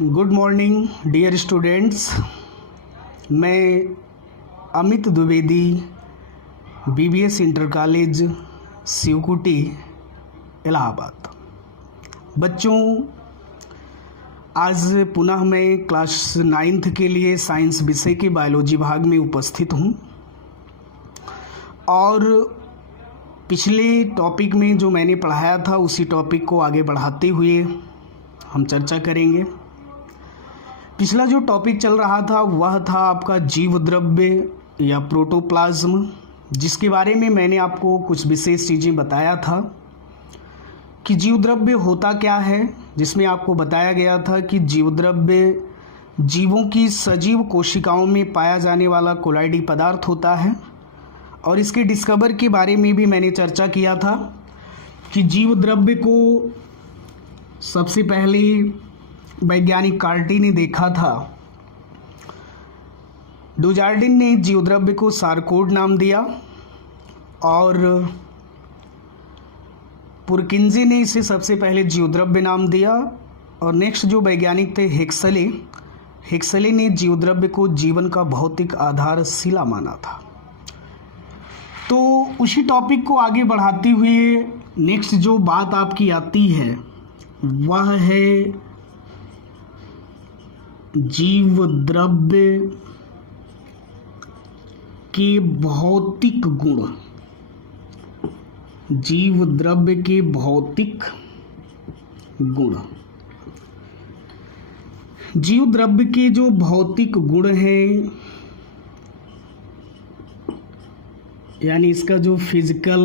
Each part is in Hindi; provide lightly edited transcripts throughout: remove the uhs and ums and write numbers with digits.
Good morning dear students. मैं Amit Dwivedi, BBS inter college Shivkuti Allahabad. बच्चों, आज पुनः मैं क्लास 9th के लिए साइंस विषय के बायोलॉजी भाग में उपस्थित हूँ और पिछले टॉपिक में जो मैंने पढ़ाया था उसी टॉपिक को आगे बढ़ाते हुए हम चर्चा करेंगे। पिछला जो टॉपिक चल रहा था वह था आपका जीव द्रव्य या प्रोटोप्लाज्म, जिसके बारे में मैंने आपको कुछ विशेष चीज़ें बताया था कि जीव द्रव्य होता क्या है, जिसमें आपको बताया गया था कि जीव द्रव्य जीवों की सजीव कोशिकाओं में पाया जाने वाला कोलाइडी पदार्थ होता है। और इसके डिस्कवर के बारे में भी मैंने चर्चा किया था कि जीव द्रव्य को सबसे पहले वैज्ञानिक कार्टी ने देखा था। डुजार्डिन ने जीव द्रव्य को सारकोड नाम दिया और पुरकिंजे ने इसे सबसे पहले जीव द्रव्य नाम दिया। और नेक्स्ट जो वैज्ञानिक थे हेक्सले ने जीव द्रव्य को जीवन का भौतिक आधारशिला माना था। तो उसी टॉपिक को आगे बढ़ाते हुए नेक्स्ट जो बात आपकी आती है वह है जीव द्रव्य के भौतिक गुण। जीव द्रव्य के भौतिक गुण। जीव द्रव्य के जो भौतिक गुण हैं, यानी इसका जो फिजिकल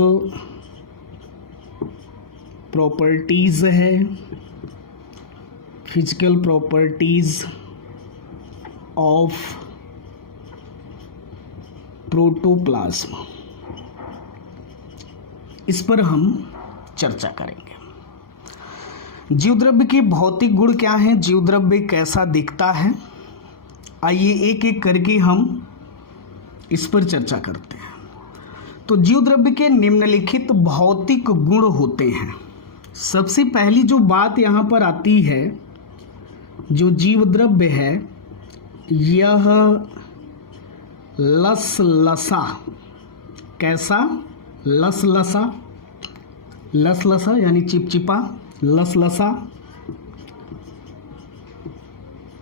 प्रॉपर्टीज है, फिजिकल प्रॉपर्टीज ऑफ प्रोटोप्लाज्म, इस पर हम चर्चा करेंगे। जीव द्रव्य के भौतिक गुण क्या हैं, जीव द्रव्य कैसा दिखता है, आइए एक एक करके हम इस पर चर्चा करते हैं। तो जीव द्रव्य के निम्नलिखित भौतिक गुण होते हैं। सबसे पहली जो बात यहाँ पर आती है, जो जीव द्रव्य है यह लसलसा। कैसा? लसलसा। लसलसा यानी चिपचिपा, लसलसा।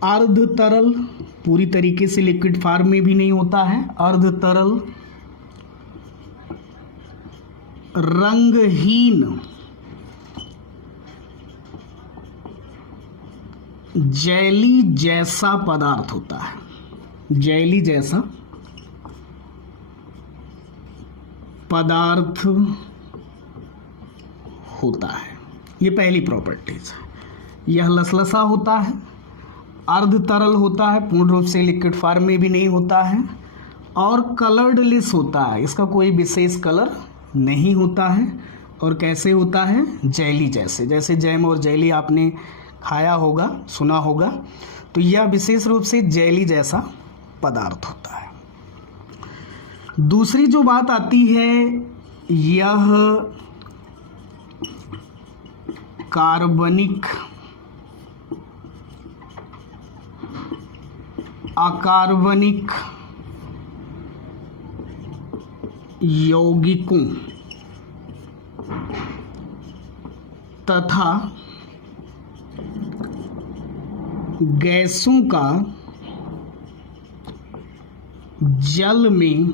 अर्ध तरल, पूरी तरीके से लिक्विड फॉर्म में भी नहीं होता है, अर्ध तरल। रंगहीन, जेली जैसा पदार्थ होता है, जेली जैसा पदार्थ होता है। ये पहली प्रॉपर्टीज है। यह लसलसा होता है, अर्ध तरल होता है, पूर्ण रूप से लिक्विड फॉर्म में भी नहीं होता है, और कलर्डलेस होता है, इसका कोई विशेष कलर नहीं होता है। और कैसे होता है? जेली जैसे। जैसे जैम और जेली आपने खाया होगा, सुना होगा, तो यह विशेष रूप से जेली जैसा पदार्थ होता है। दूसरी जो बात आती है, यह कार्बनिक, अकार्बनिक यौगिकों तथा गैसों का जल में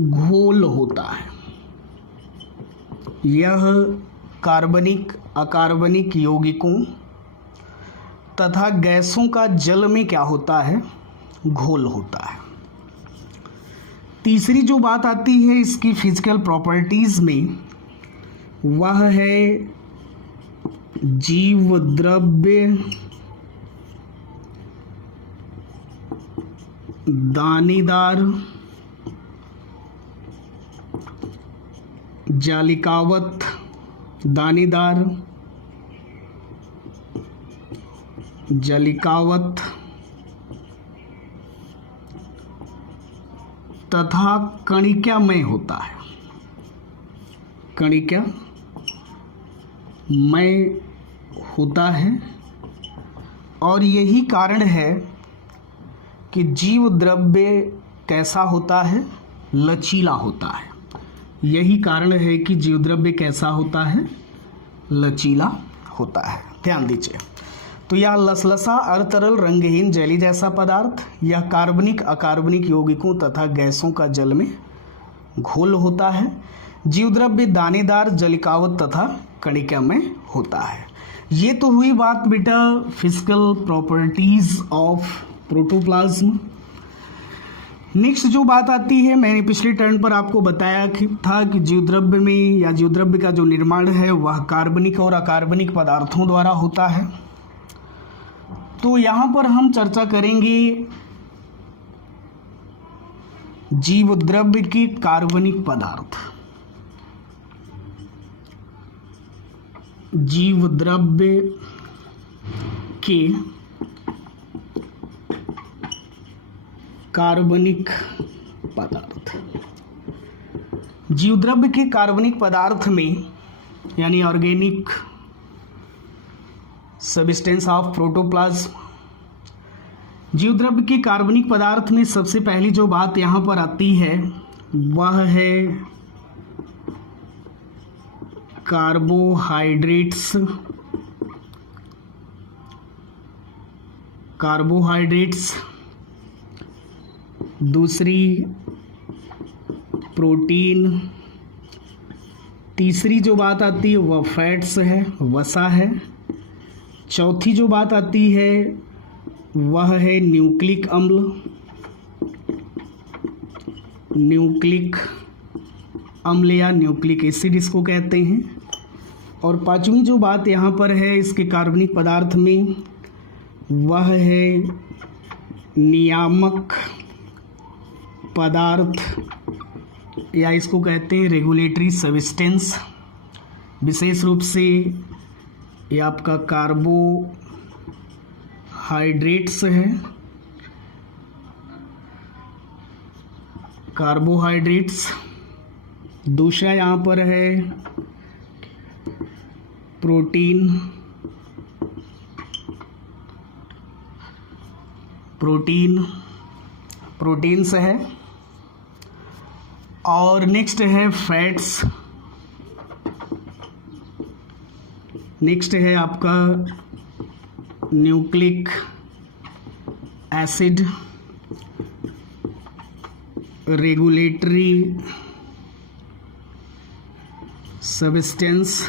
घोल होता है। यह कार्बनिक, अकार्बनिक यौगिकों तथा गैसों का जल में क्या होता है? घोल होता है। तीसरी जो बात आती है इसकी फिजिकल प्रॉपर्टीज में, वह है जीव द्रव्य दानेदार, जालिकावत, दानेदार, जालिकावत तथा कणिकामय होता है। कणिकामय होता है और यही कारण है कि जीव द्रव्य कैसा होता है, लचीला होता है। यही कारण है कि जीव द्रव्य कैसा होता है, लचीला होता है। ध्यान दीजिए, तो यह लसलसा अर्धतरल रंगहीन जेली जैसा पदार्थ यह कार्बनिक अकार्बनिक यौगिकों तथा गैसों का जल में घोल होता है। जीव द्रव्य दानेदार जलिकावत तथा कणिका में होता है। ये तो हुई बात बेटा physical properties of protoplasm. Next जो बात आती है, मैंने पिछले टर्न पर आपको बताया था कि जीव द्रव्य में या जीव द्रव्य का जो निर्माण है वह कार्बनिक और अकार्बनिक पदार्थों द्वारा होता है। तो यहाँ पर हम चर्चा करेंगे जीव द्रव्य के कार्बनिक पदार्थ। जीव द्रव्य के कार्बनिक पदार्थ। जीव द्रव्य के कार्बनिक पदार्थ में यानी ऑर्गेनिक सब्सटेंस ऑफ प्रोटोप्लाज्म, जीव द्रव्य के कार्बनिक पदार्थ में सबसे पहली जो बात यहाँ पर आती है वह है कार्बोहाइड्रेट्स। कार्बोहाइड्रेट्स, दूसरी प्रोटीन, तीसरी जो बात आती है वह फैट्स है, वसा है। चौथी जो बात आती है वह है न्यूक्लिक अम्ल। न्यूक्लिक अम्ल या न्यूक्लिक एसिड इसको कहते हैं। और पांचवी जो बात यहाँ पर है इसके कार्बनिक पदार्थ में वह है नियामक पदार्थ या इसको कहते हैं रेगुलेटरी सब्सटेंस। विशेष रूप से ये आपका कार्बोहाइड्रेट्स है। कार्बोहाइड्रेट्स, दूसरा यहाँ पर है प्रोटीन। प्रोटीन्स है। और नेक्स्ट है फैट्स। नेक्स्ट है आपका न्यूक्लिक एसिड, रेगुलेटरी सब्सटेंस।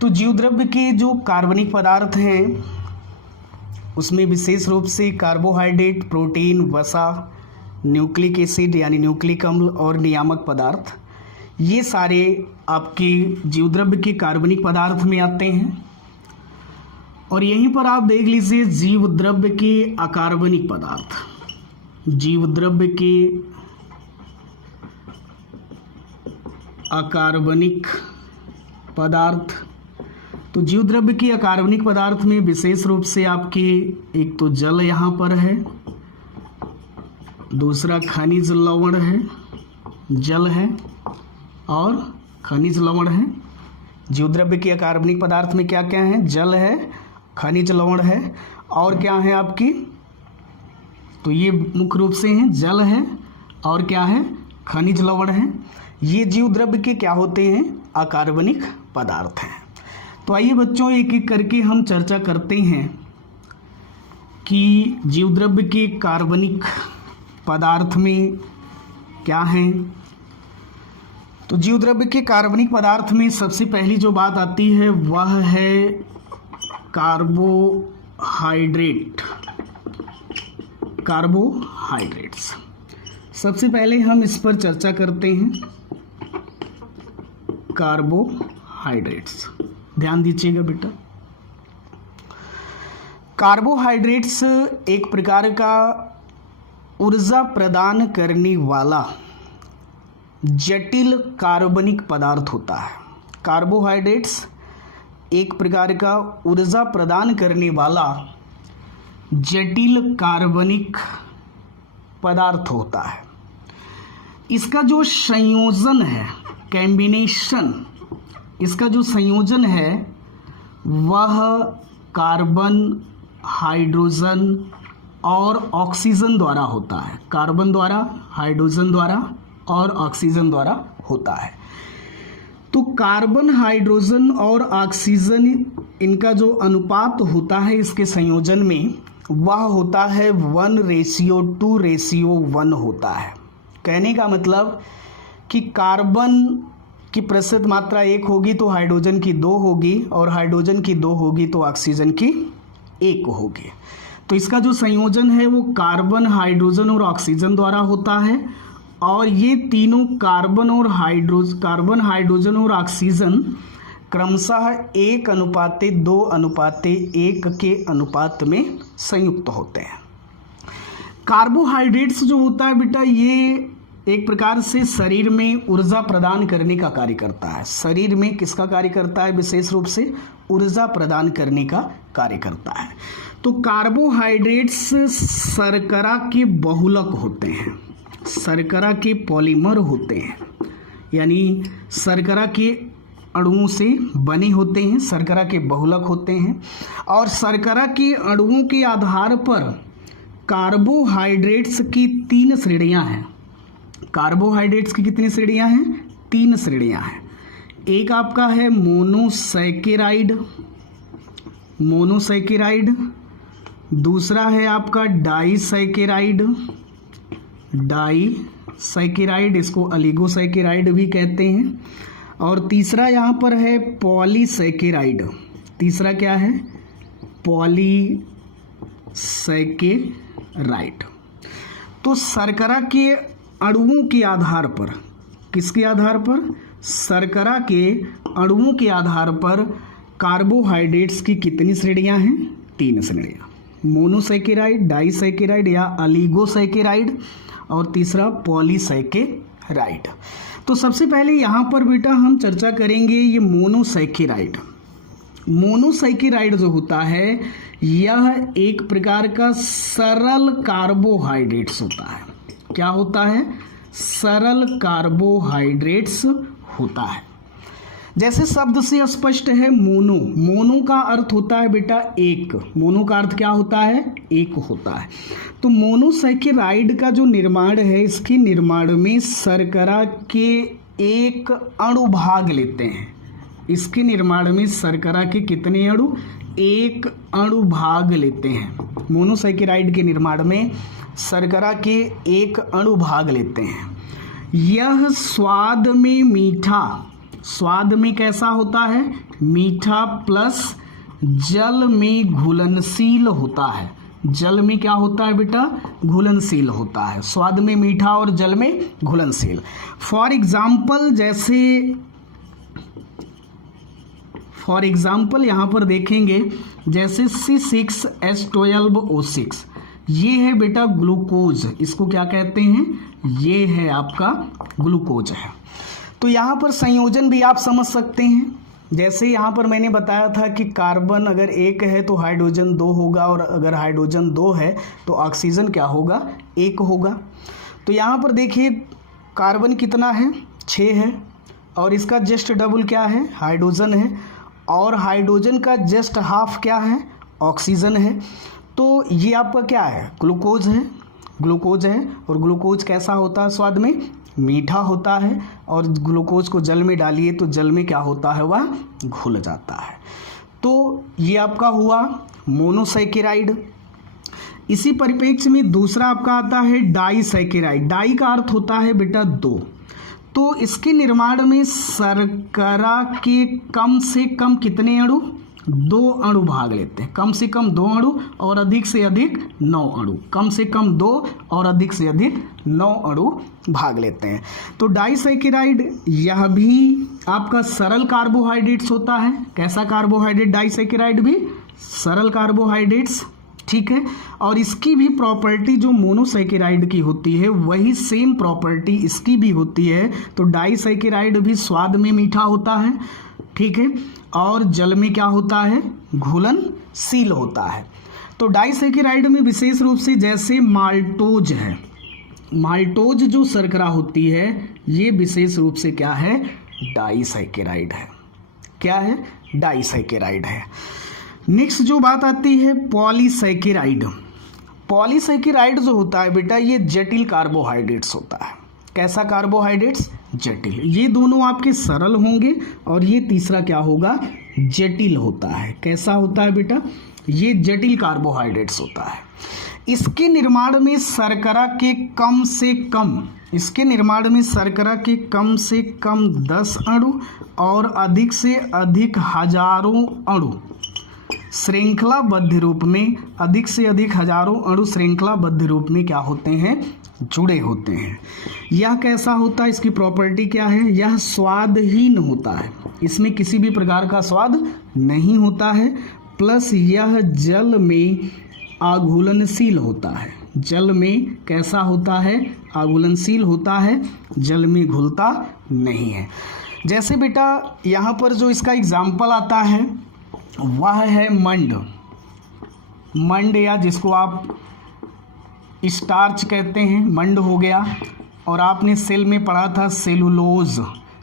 तो जीव द्रव्य के जो कार्बनिक पदार्थ हैं उसमें विशेष रूप से कार्बोहाइड्रेट, प्रोटीन, वसा, न्यूक्लिक एसिड यानी न्यूक्लिक अम्ल और नियामक पदार्थ, ये सारे आपके जीव द्रव्य के कार्बनिक पदार्थ में आते हैं। और यहीं पर आप देख लीजिए जीव द्रव्य के अकार्बनिक पदार्थ। जीव द्रव्य के अकार्बनिक पदार्थ, तो जीव द्रव्य के अकार्बनिक पदार्थ में विशेष रूप से आपके एक तो जल यहाँ पर है, दूसरा खनिज लवण है, जल है और खनिज लवण है। जीव द्रव्य के अकार्बनिक पदार्थ में क्या क्या है, जल है, खनिज लवण है और क्या है आपकी, तो ये मुख्य रूप से हैं, जल है और क्या है, खनिज लवण है। ये जीव द्रव्य के क्या होते हैं, अकार्बनिक पदार्थ हैं। तो आइए बच्चों एक एक करके हम चर्चा करते हैं कि जीव द्रव्य के कार्बनिक पदार्थ में क्या हैं। तो जीव द्रव्य के कार्बनिक पदार्थ में सबसे पहली जो बात आती है वह है कार्बोहाइड्रेट। कार्बोहाइड्रेट्स, सबसे पहले हम इस पर चर्चा करते हैं। कार्बोहाइड्रेट्स, ध्यान दीजिएगा बेटा। कार्बोहाइड्रेट्स एक प्रकार का ऊर्जा प्रदान करने वाला जटिल कार्बनिक पदार्थ होता है। कार्बोहाइड्रेट्स एक प्रकार का ऊर्जा प्रदान करने वाला जटिल कार्बनिक पदार्थ होता है। इसका जो संयोजन है कॉम्बिनेशन, इसका जो संयोजन है वह कार्बन, हाइड्रोजन और ऑक्सीजन द्वारा होता है। कार्बन द्वारा, हाइड्रोजन द्वारा और ऑक्सीजन द्वारा होता है। तो कार्बन, हाइड्रोजन और ऑक्सीजन, इनका जो अनुपात होता है इसके संयोजन में, वह होता है 1:2:1 होता है। कहने का मतलब कि कार्बन की प्रतिशत मात्रा 1 होगी तो हाइड्रोजन की 2 होगी, और हाइड्रोजन की 2 होगी तो ऑक्सीजन की 1 होगी। तो इसका जो संयोजन है वो कार्बन, हाइड्रोजन और ऑक्सीजन द्वारा होता है, और ये तीनों कार्बन, हाइड्रोजन और ऑक्सीजन क्रमशः 1:2:1 के अनुपात में संयुक्त होते हैं। कार्बोहाइड्रेट्स जो होता है बेटा, ये एक प्रकार से शरीर में ऊर्जा प्रदान करने का कार्य करता है। शरीर में किसका कार्य करता है? विशेष रूप से ऊर्जा प्रदान करने का कार्य करता है। तो कार्बोहाइड्रेट्स शर्करा के बहुलक होते हैं, शर्करा के पॉलीमर होते हैं, यानी शर्करा के अणुओं से बने होते हैं, शर्करा के बहुलक होते हैं। और शर्करा के अणुओं के आधार पर कार्बोहाइड्रेट्स की 3 श्रेणियां हैं। कार्बोहाइड्रेट्स की कितनी श्रेणियां हैं? 3 श्रेणियां हैं। एक आपका है मोनोसैकेराइड, दूसरा है आपका डाइसैकेराइड, इसको ऑलिगोसैकेराइड भी कहते हैं, और तीसरा यहाँ पर है पॉलीसैकेराइड। तीसरा क्या है? पॉलीसैकेराइड। तो शर्करा के अणुओं के आधार पर, किसके आधार पर? शर्करा के अणुओं के आधार पर कार्बोहाइड्रेट्स की कितनी श्रेणियां हैं? 3 श्रेणियां। मोनोसैकेराइड, डाइसैकेराइड या ऑलिगोसैकेराइड, और तीसरा पॉलीसैकेराइड। तो सबसे पहले यहाँ पर बेटा हम चर्चा करेंगे ये मोनोसैकेराइड। मोनोसैकेराइड जो होता है यह एक प्रकार का सरल कार्बोहाइड्रेट्स होता है। क्या होता है? सरल कार्बोहाइड्रेट्स होता है। जैसे शब्द से स्पष्ट है, मोनो का अर्थ होता है बेटा एक। मोनो का अर्थ क्या होता है? एक होता है। तो मोनोसैकेराइड का जो निर्माण है, इसके निर्माण में शर्करा के एक अणु भाग लेते हैं। इसके निर्माण में शर्करा के कितने अणु? एक अणु भाग लेते हैं। मोनोसैकेराइड के निर्माण में शर्करा के एक अणु भाग लेते हैं। यह स्वाद में मीठा, स्वाद में कैसा होता है? मीठा प्लस जल में घुलनशील होता है। जल में क्या होता है बेटा? घुलनशील होता है। स्वाद में मीठा और जल में घुलनशील। फॉर एग्जाम्पल यहाँ पर देखेंगे, जैसे C6H12O6, ये है बेटा ग्लूकोज। इसको क्या कहते हैं? ये है आपका ग्लूकोज है। तो यहाँ पर संयोजन भी आप समझ सकते हैं। जैसे यहाँ पर मैंने बताया था कि कार्बन अगर 1 है तो हाइड्रोजन 2 होगा, और अगर हाइड्रोजन 2 है तो ऑक्सीजन क्या होगा? 1 होगा। तो यहाँ पर देखिए कार्बन कितना है? 6 है, और इसका जस्ट डबल क्या है? हाइड्रोजन है, और हाइड्रोजन का जस्ट हाफ क्या है? ऑक्सीजन है। तो ये आपका क्या है? ग्लूकोज है। और ग्लूकोज कैसा होता है? स्वाद में मीठा होता है, और ग्लूकोज को जल में डालिए तो जल में क्या होता है? वह घुल जाता है। तो ये आपका हुआ मोनोसैकेराइड। इसी परिप्रेक्ष्य में दूसरा आपका आता है डाइसैकेराइड। डाई का अर्थ होता है बेटा 2। तो इसके निर्माण में शर्करा के कम से कम कितने अणु? 2 अणु भाग लेते हैं। कम से कम 2 अणु और अधिक से अधिक 9 अणु। कम से कम 2 और अधिक से अधिक 9 अणु भाग लेते हैं। तो डाइसैकेराइड यह भी आपका सरल कार्बोहाइड्रेट्स होता है। कैसा कार्बोहाइड्रेट? डाइसैकेराइड भी सरल कार्बोहाइड्रेट्स, ठीक है। और इसकी भी प्रॉपर्टी जो मोनोसैकेराइड की होती है वही सेम प्रॉपर्टी इसकी भी होती है। तो डाइसैकेराइड भी स्वाद में मीठा होता है, ठीक है, और जल में क्या होता है? घुलनशील होता है। तो डाइसैकेराइड में विशेष रूप से जैसे माल्टोज है, माल्टोज जो शर्करा होती है ये विशेष रूप से क्या है, डाइसैकेराइड है। क्या है, डाइसैकेराइड है। नेक्स्ट जो बात आती है पॉलीसैकेराइड। पॉलीसैकेराइड जो होता है बेटा ये जटिल कार्बोहाइड्रेट्स होता है। कैसा कार्बोहाइड्रेट्स, जटिल। ये दोनों आपके सरल होंगे और ये तीसरा क्या होगा, जटिल होता है। कैसा होता है बेटा, ये जटिल कार्बोहाइड्रेट्स होता है। इसके निर्माण में शर्करा के कम से कम, इसके निर्माण में शर्करा के कम से कम 10 अणु और अधिक से अधिक हजारों अणु श्रृंखलाबद्ध रूप में, अधिक से अधिक हजारों अणु श्रृंखलाबद्ध रूप में क्या होते हैं, जुड़े होते हैं। यह कैसा होता है, इसकी प्रॉपर्टी क्या है, यह स्वादहीन होता है, इसमें किसी भी प्रकार का स्वाद नहीं होता है, प्लस यह जल में आघूलनशील होता है। जल में कैसा होता है, आघूलनशील होता है, जल में घुलता नहीं है। जैसे बेटा यहाँ पर जो इसका एग्जाम्पल आता है वह है मंड। मंड या जिसको आप स्टार्च कहते हैं, मंड हो गया। और आपने सेल में पढ़ा था सेलुलोज,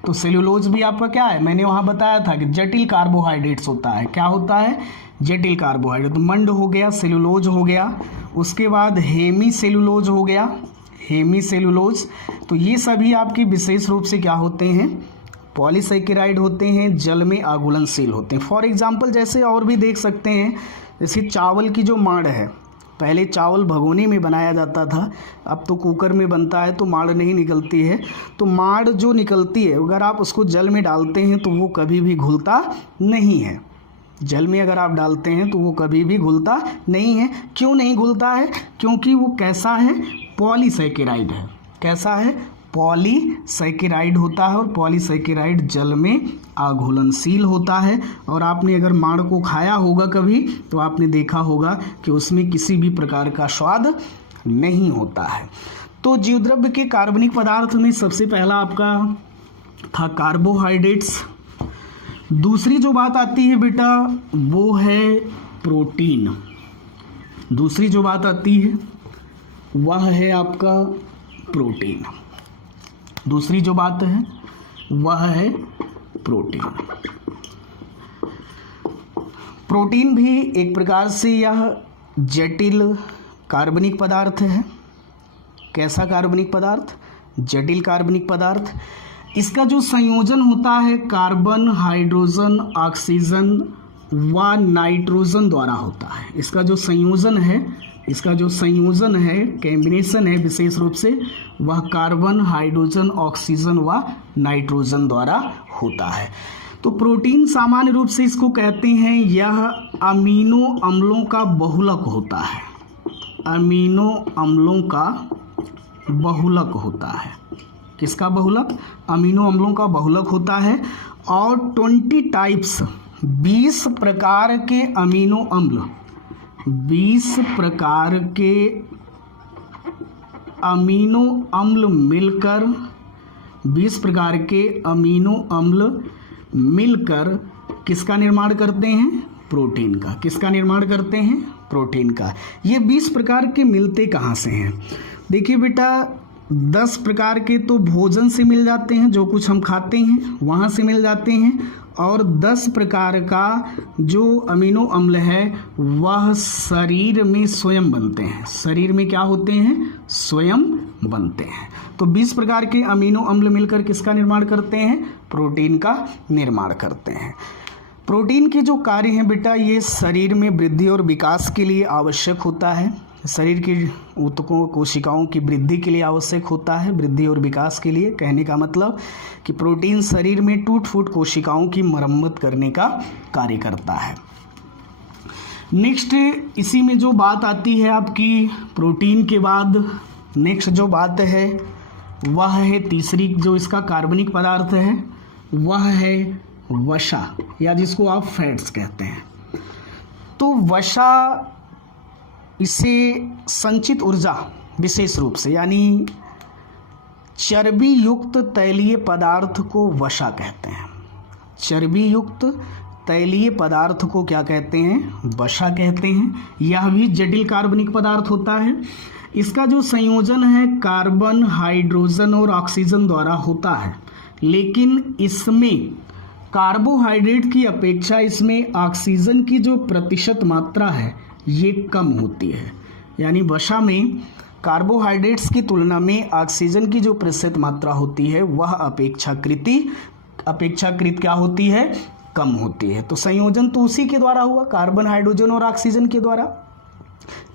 तो सेलुलोज भी आपका क्या है, मैंने वहाँ बताया था कि जटिल कार्बोहाइड्रेट्स होता है। क्या होता है, जटिल कार्बोहाइड्रेट। तो मंड हो गया, सेलुलोज हो गया, उसके बाद हेमी सेलुलोज हो गया, हेमी सेलुलोज। तो ये सभी आपके विशेष रूप से क्या होते हैं, पॉलीसैकेराइड होते हैं, जल में आघूलनशील होते हैं। फॉर एग्जांपल जैसे और भी देख सकते हैं, जैसे चावल की जो माड़ है, पहले चावल भगोनी में बनाया जाता था, अब तो कुकर में बनता है तो माड़ नहीं निकलती है। तो माड़ जो निकलती है अगर आप उसको जल में डालते हैं तो वो कभी भी घुलता नहीं है। जल में अगर आप डालते हैं तो वो कभी भी घुलता नहीं है। क्यों नहीं घुलता है, क्योंकि वो कैसा है, पॉलीसैकेराइड है। कैसा है, पॉलीसैकेराइड होता है और पॉलीसैकेराइड जल में आघूलनशील होता है। और आपने अगर माड़ को खाया होगा कभी तो आपने देखा होगा कि उसमें किसी भी प्रकार का स्वाद नहीं होता है। तो जीवद्रव्य के कार्बनिक पदार्थ में सबसे पहला आपका था कार्बोहाइड्रेट्स। दूसरी जो बात आती है बेटा वो है प्रोटीन। दूसरी जो बात आती है वह है आपका प्रोटीन। दूसरी जो बात है वह है प्रोटीन। प्रोटीन भी एक प्रकार से यह जटिल कार्बनिक पदार्थ है। कैसा कार्बनिक पदार्थ, जटिल कार्बनिक पदार्थ। इसका जो संयोजन होता है कार्बन, हाइड्रोजन, ऑक्सीजन व नाइट्रोजन द्वारा होता है। इसका जो संयोजन है, कॉम्बिनेशन है विशेष रूप से, वह कार्बन, हाइड्रोजन, ऑक्सीजन व नाइट्रोजन द्वारा होता है। तो प्रोटीन सामान्य रूप से इसको कहते हैं, यह अमीनो अम्लों का बहुलक होता है। अमीनो अम्लों का बहुलक होता है। किसका बहुलक, अमीनो अम्लों का बहुलक होता है। और 20 टाइप्स, 20 प्रकार के अमीनो अम्ल, 20 प्रकार के अमीनो अम्ल मिलकर, 20 प्रकार के अमीनो अम्ल मिलकर किसका निर्माण करते हैं, प्रोटीन का। किसका निर्माण करते हैं, प्रोटीन का। ये 20 प्रकार के मिलते कहाँ से हैं, देखिए बेटा 10 प्रकार के तो भोजन से मिल जाते हैं, जो कुछ हम खाते हैं वहाँ से मिल जाते हैं। और 10 प्रकार का जो अमीनो अम्ल है वह शरीर में स्वयं बनते हैं। शरीर में क्या होते हैं, स्वयं बनते हैं। तो 20 प्रकार के अमीनो अम्ल मिलकर किसका निर्माण करते हैं, प्रोटीन का निर्माण करते हैं। प्रोटीन के जो कार्य हैं बेटा ये शरीर में वृद्धि और विकास के लिए आवश्यक होता है। शरीर की ऊतकों, कोशिकाओं की वृद्धि के लिए आवश्यक होता है, वृद्धि और विकास के लिए। कहने का मतलब कि प्रोटीन शरीर में टूट फूट कोशिकाओं की मरम्मत करने का कार्य करता है। नेक्स्ट इसी में जो बात आती है आपकी प्रोटीन के बाद, नेक्स्ट जो बात है वह है तीसरी, जो इसका कार्बनिक पदार्थ है वह है वसा, या जिसको आप फैट्स कहते हैं। तो वसा, इसे संचित ऊर्जा विशेष रूप से, यानी चर्बी युक्त तैलीय पदार्थ को वसा कहते हैं। चर्बी युक्त तैलीय पदार्थ को क्या कहते हैं, वसा कहते हैं। यह भी जटिल कार्बनिक पदार्थ होता है। इसका जो संयोजन है कार्बन, हाइड्रोजन और ऑक्सीजन द्वारा होता है, लेकिन इसमें कार्बोहाइड्रेट की अपेक्षा इसमें ऑक्सीजन की जो प्रतिशत मात्रा है ये कम होती है। यानी वसा में कार्बोहाइड्रेट्स की तुलना में ऑक्सीजन की जो प्रतिशत मात्रा होती है वह अपेक्षाकृत क्या होती है, कम होती है। तो संयोजन तो उसी के द्वारा हुआ, कार्बन, हाइड्रोजन और ऑक्सीजन के द्वारा,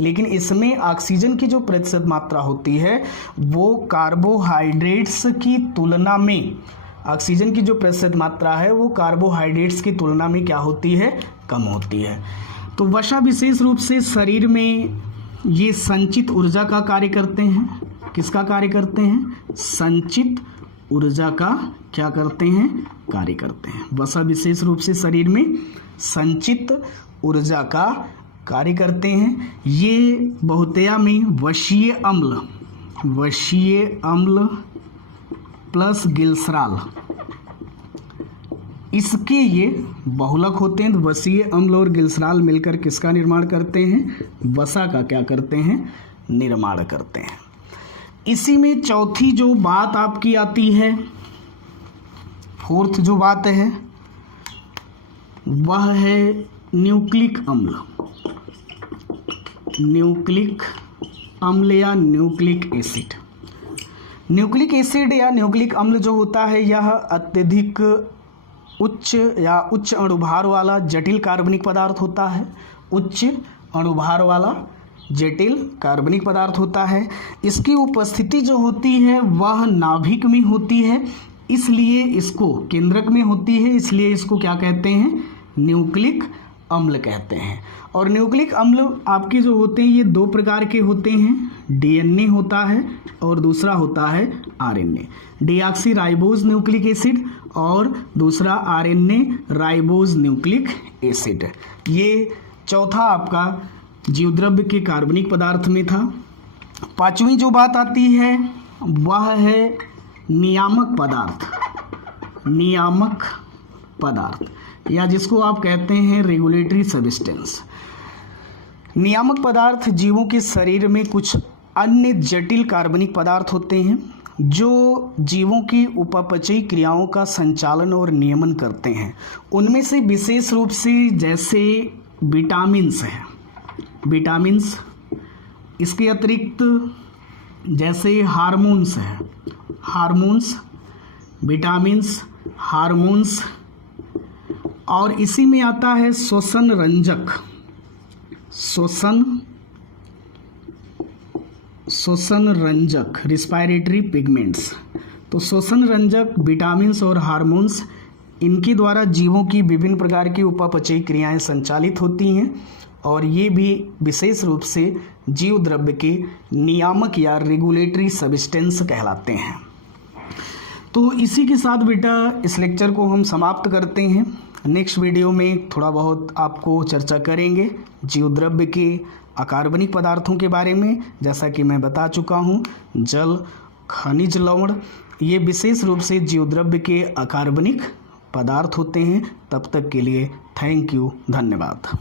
लेकिन इसमें ऑक्सीजन की जो प्रतिशत मात्रा होती है वो कार्बोहाइड्रेट्स की तुलना में, ऑक्सीजन की जो प्रतिशत मात्रा है वो कार्बोहाइड्रेट्स की तुलना में क्या होती है, कम होती है। तो वसा विशेष रूप से शरीर में ये संचित ऊर्जा का कार्य करते हैं। किसका कार्य करते हैं? संचित ऊर्जा का क्या करते हैं, कार्य करते हैं। वसा विशेष रूप से शरीर में संचित ऊर्जा का कार्य करते हैं। ये बहुतया में वशीय अम्ल प्लस गिल्सराल, इसके ये बहुलक होते हैं। वसीय अम्ल और गिल्सराल मिलकर किसका निर्माण करते हैं, वसा का क्या करते हैं, निर्माण करते हैं। इसी में चौथी जो बात आपकी आती है, फोर्थ जो बात है वह है न्यूक्लिक अम्ल। न्यूक्लिक अम्ल या न्यूक्लिक एसिड। न्यूक्लिक एसिड या न्यूक्लिक अम्ल जो होता है यह अत्यधिक उच्च अणुभार वाला जटिल कार्बनिक पदार्थ होता है। उच्च अणुभार वाला जटिल कार्बनिक पदार्थ होता है। इसकी उपस्थिति जो होती है वह नाभिक में होती है, इसलिए इसको केंद्रक में होती है, इसलिए इसको क्या कहते हैं, न्यूक्लिक अम्ल कहते हैं। और न्यूक्लिक अम्ल आपके जो होते हैं ये दो प्रकार के होते हैं, डीएनए होता है और दूसरा होता है RNA. Deoxy ribose nucleic acid और दूसरा आरएनए राइबोज न्यूक्लिक एसिड। ये चौथा आपका जीवद्रव्य के कार्बनिक पदार्थ में था। पांचवी जो बात आती है वह है नियामक पदार्थ। नियामक पदार्थ या जिसको आप कहते हैं रेगुलेटरी सब्सटेंस। नियामक पदार्थ जीवों के शरीर में कुछ अन्य जटिल कार्बनिक पदार्थ होते हैं जो जीवों की उपापचयी क्रियाओं का संचालन और नियमन करते हैं। उनमें से विशेष रूप से जैसे विटामिन्स हैं, विटामिन्स, इसके अतिरिक्त जैसे हार्मोन्स हैं, हार्मोन्स, विटामिन्स, हार्मोन्स, और इसी में आता है श्वसन रंजक। श्वसन रंजक रिस्पायरेटरी पिगमेंट्स। तो श्वसन रंजक, विटामिन्स और हार्मोन्स, इनके द्वारा जीवों की विभिन्न प्रकार की उपापचयी क्रियाएं संचालित होती हैं और ये भी विशेष रूप से जीव द्रव्य के नियामक या रेगुलेटरी सब्सटेंस कहलाते हैं। तो इसी के साथ बेटा इस लेक्चर को हम समाप्त करते हैं। नेक्स्ट वीडियो में थोड़ा बहुत आपको चर्चा करेंगे जीव द्रव्य के अकार्बनिक पदार्थों के बारे में। जैसा कि मैं बता चुका हूँ, जल, खनिज, लवण, ये विशेष रूप से जीव द्रव्य के अकार्बनिक पदार्थ होते हैं। तब तक के लिए थैंक यू, धन्यवाद।